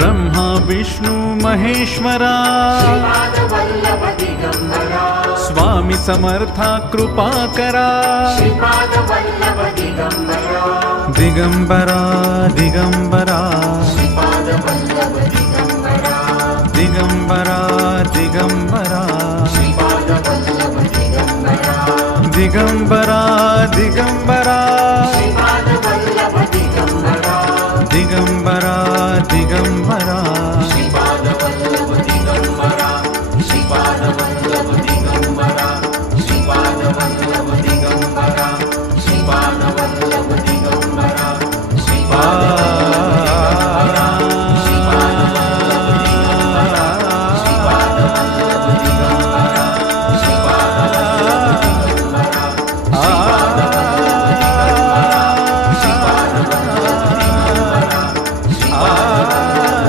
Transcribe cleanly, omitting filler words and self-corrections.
ब्रह्मा विष्णु महेश्वरा श्रीपादवल्लभ दिगंबरा स्वामी समर्था कृपा करा श्रीपादवल्लभ दिगंबरा दिगंबरा दिगंबरा श्रीपादवल्लभ दिगंबरा दिगंबरा दिगंबरा श्रीपादवल्लभ दिगंबरा दिगंबरा दिगंबरा श्रीपादवल्लभ दिगंबरा दिगंबरा दिगंबरा